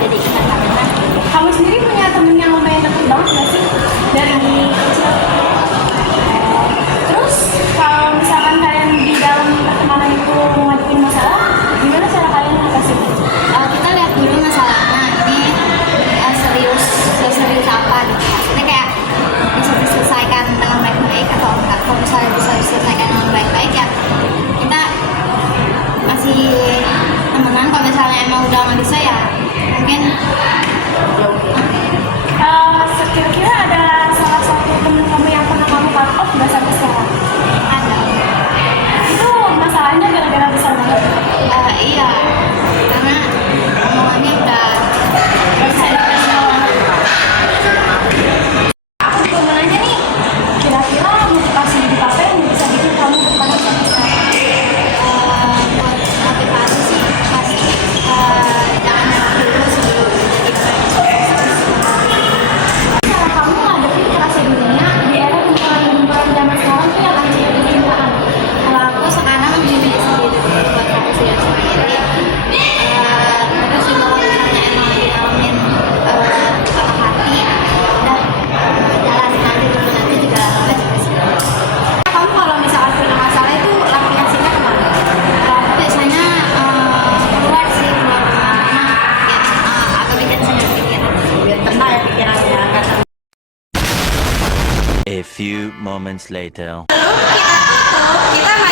jadi kenang-kenangan. Kamu sendiri punya temen yang lumayan deket banget nggak sih dari kecil? Terus kalau misalkan kalian di dalam pertemanan itu ngaduin masalah, gimana cara kalian mengatasi? Kita lihat dulu masalahnya ini serius serius apa gitu, maksudnya kayak bisa diselesaikan dengan baik-baik atau enggak. Kalau misalnya bisa diselesaikan dengan baik-baik ya kita masih temenan. Kalau misalnya emang udah nggak bisa ya mungkin Kira-kira ada salah satu temen kamu yang pernah kamu cut off nggak sampai sekarang? ada. Itu masalahnya gara-gara besar banget. Iya, karena omongannya udah Bisa dikasih aku juga mau nanya nih, kira-kira motivasi hidup apa yang bisa bikin kamu bertahan sampai sekarang? buat motivasi sih pasti jangan nyerah dulu sebelum jadi Cara kamu ngadepin kerasa dunia di era kumpulan-kumpulan zaman sekarang tuh yang anti kecintaan. kalau aku sekarang diri sendiri buat fokus diri sendiri. Terus juga kalau misalnya emang lagi ngalamin patah hati ya udah jalanin aja dulu, nanti juga baca sih. Kamu kalau misalkan punya masalah itu lampiasinya kemana? Aku biasanya keluar sih, keluar rumah karena ya agak bikin sendiri pikiran biar tenang ya pikirannya nggak tenang. A few moments later. Kita main